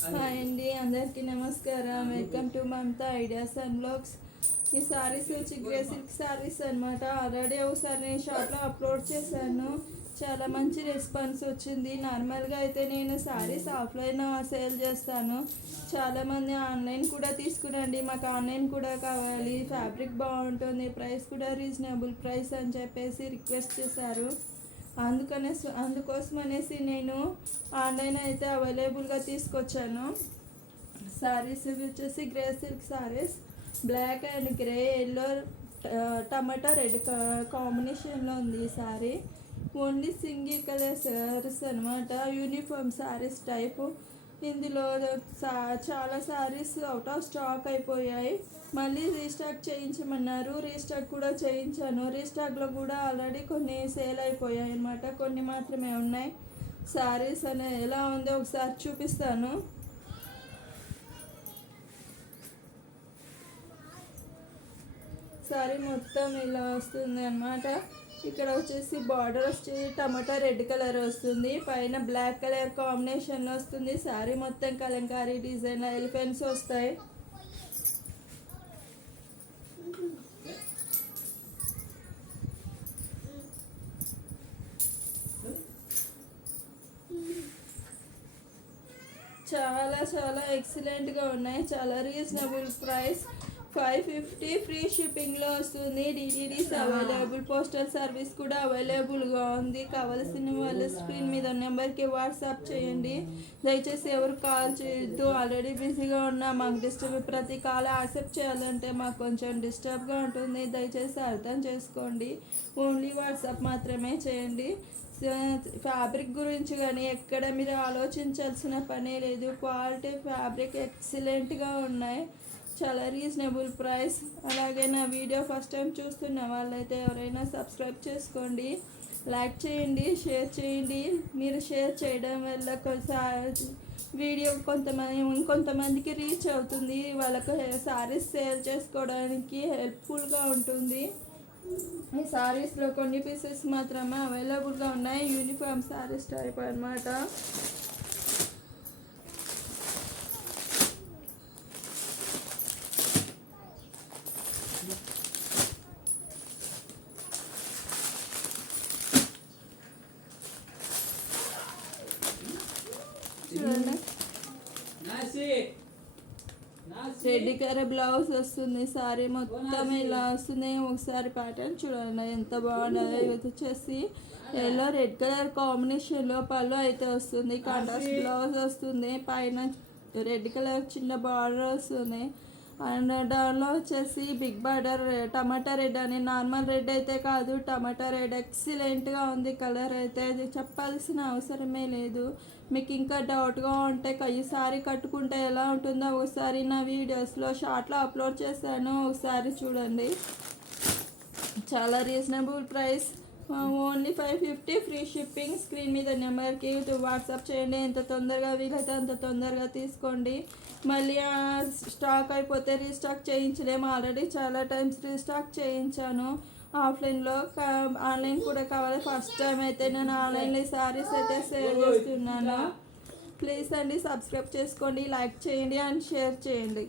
Hi అండి, అందరికీ నమస్కారం. Welcome to Mamata ideas and blogs. ఈ శారీస్ వచ్చి గ్రే సిల్క్ శారీస్ అనమాట. ఆల్రెడీ ఒకసారి నేను షాప్లో అప్లోడ్ చేశాను. చాలా మంచి రెస్పాన్స్ వచ్చింది. నార్మల్గా అయితే నేను శారీస్ ఆఫ్లైన్ సేల్ చేస్తాను. చాలామంది ఆన్లైన్ కూడా తీసుకురండి, మాకు ఆన్లైన్ కూడా కావాలి, ఫ్యాబ్రిక్ బాగుంటుంది, ప్రైస్ కూడా రీజనబుల్ ప్రైస్ అని చెప్పేసి రిక్వెస్ట్ చేశారు. అందుకోసం అనేసి నేను ఆన్లైన్ అయితే అవైలబుల్గా తీసుకొచ్చాను. శారీస్ వచ్చేసి grey silk saris, black and grey, yellow, tomato red కాంబినేషన్లో ఉంది ఈ sari. Only single colour saris అనమాట, యూనిఫామ్ శారీస్ టైపు. ఇందులో చాలా శారీస్ అవుట్ ఆఫ్ స్టాక్ అయిపోయాయి. మళ్ళీ రీస్టాక్ చేయించమన్నారు, రీస్టాక్ కూడా చేయించాను. రీస్టాక్లో కూడా ఆల్రెడీ కొన్ని సేల్ అయిపోయాయి అన్నమాట, కొన్ని మాత్రమే ఉన్నాయి. శారీస్ అనే ఎలా ఉందో ఒకసారి చూపిస్తాను. శారీ మొత్తం ఇలా వస్తుంది అన్నమాట. ఇక్కడ వచ్చేసి బార్డర్ వచ్చి టమాటా రెడ్ కలర్ వస్తుంది, పైన బ్లాక్ కలర్ కాంబినేషన్లో వస్తుంది. శారీ మొత్తం కలంకారీ డిజైన్ ఎలిఫెంట్స్ వస్తాయి. చాలా చాలా ఎక్సలెంట్గా ఉన్నాయి. చాలా రీజనబుల్ ప్రైస్, 550 ఫ్రీ షిప్పింగ్లో వస్తుంది. డిటిడిస్ అవైలబుల్, పోస్టల్ సర్వీస్ కూడా అవైలబుల్గా ఉంది. కావాల్సిన వాళ్ళు స్క్రీన్ మీద నెంబర్కి వాట్సాప్ చేయండి. దయచేసి ఎవరు కాల్ చేయొద్దు, ఆల్రెడీ బిజీగా ఉన్నా. మాకు ప్రతి కాల్ యాక్సెప్ట్ చేయాలంటే మాకు కొంచెం డిస్టర్బ్గా ఉంటుంది, దయచేసి అర్థం చేసుకోండి. ఓన్లీ వాట్సాప్ మాత్రమే చేయండి. ఫ్యాబ్రిక్ గురించి కానీ ఎక్కడ మీరు ఆలోచించాల్సిన పనే లేదు. క్వాలిటీ ఫ్యాబ్రిక్ ఎక్సలెంట్గా ఉన్నాయి, చాలా రీజనబుల్ ప్రైస్. అలాగే నా వీడియో ఫస్ట్ టైం చూస్తున్న వాళ్ళైతే ఎవరైనా సబ్స్క్రైబ్ చేసుకోండి, లైక్ చేయండి, షేర్ చేయండి. మీరు షేర్ చేయడం వల్ల వీడియో ఇంకొంతమందికి రీచ్ అవుతుంది, వాళ్ళకు శారీస్ సేల్ చేసుకోవడానికి హెల్ప్ఫుల్గా ఉంటుంది. ఈ శారీస్లో కొన్ని పీసెస్ మాత్రమే అవైలబుల్గా ఉన్నాయి, యూనిఫామ్ శారీస్ టైప్ అన్నమాట. చూడండి, రెడ్ కలర్ బ్లౌజ్ వస్తుంది, సారీ మొత్తం ఇలా వస్తుంది. ఒకసారి ప్యాటర్న్ చూడండి ఎంత బాగున్నాయో. ఇది వచ్చేసి ఎల్లో రెడ్ కలర్ కాంబినేషన్లో పళ్ళు అయితే వస్తుంది, కాంట్రాస్ట్ బ్లౌజ్ వస్తుంది, పైన రెడ్ కలర్ చిన్న బార్డర్ వస్తుంది. అండ్ దానిలో వచ్చేసి బిగ్ బార్డర్ టమాటా రెడ్ అని, నార్మల్ రెడ్ అయితే కాదు, టమాటా రెడ్ ఎక్సలెంట్గా ఉంది. కలర్ అయితే అది చెప్పాల్సిన అవసరమే లేదు. మీకు ఇంకా డౌట్గా ఉంటే ఈ సారీ కట్టుకుంటే ఎలా ఉంటుందో ఒకసారి నా వీడియోస్లో షార్ట్లో అప్లోడ్ చేశాను, ఒకసారి చూడండి. చాలా reasonable price, only 550 free shipping. Screen మీద నెంబర్కి వాట్సాప్ చేయండి, ఎంత తొందరగా వీలైతే అంత తొందరగా తీసుకోండి. మళ్ళీ స్టాక్ అయిపోతే రీస్టాక్ చేయించలేము, ఆల్రెడీ చాలా టైమ్స్ రీస్టాక్ చేయించాను. ఆఫ్లైన్లో ఆన్లైన్ కూడా కావాలి. ఫస్ట్ టైం అయితే నేను ఆన్లైన్లో శారీస్ అయితే సేల్ చేస్తున్నాను. ప్లీజ్ అండి, సబ్స్క్రైబ్ చేసుకోండి, లైక్ చేయండి అండ్ షేర్ చేయండి.